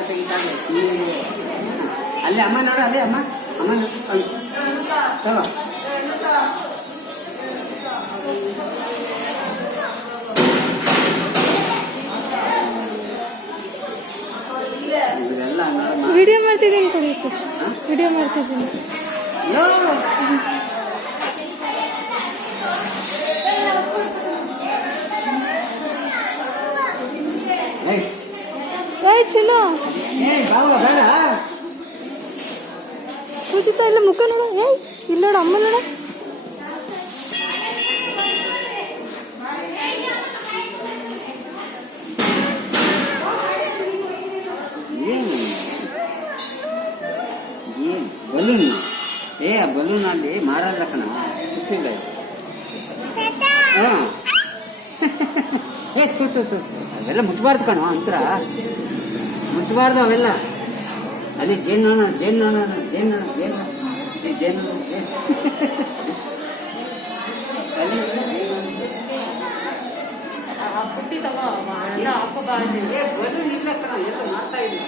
ತೆಗಿತಾರೆ ಅಲ್ಲೇ ಅಮ್ಮ ನೋಡು ಅದೇ ಅಮ್ಮ ಅಮ್ಮ ತಗೋ ವಿಡಿಯೋ ಮಾಡ್ತಿದ್ದೀನಿ ಕೊಡಿ ವಿಡಿಯೋ ಮಾಡ್ತಿದ್ದೀನಿ ಚಲೋ ಪೂಜಿತಾ ಇಲ್ಲ ಮುಖ ನೋಡ ಇಲ್ಲ ನೋಡ ಅಮ್ಮ ನೋಡ ಬಲೂನ್ ಬಲೂನ್ ಅಲ್ಲಿ ಮಾರಲ್ಲ ಕಣ ಸಿಕ್ಕಿಲ್ಲ ಅವೆಲ್ಲ ಮುಟ್ಬಾರ್ದು ಕಣ ಅಂತರ ಮುಟ್ಬಾರ್ದು ಅವೆಲ್ಲ ಅಲ್ಲಿ ಜೇನು ಬಲೂನ್ ಇಲ್ಲ ಕಣ ಎಲ್ಲ ಮಾಡ್ತಾ ಇಲ್ಲ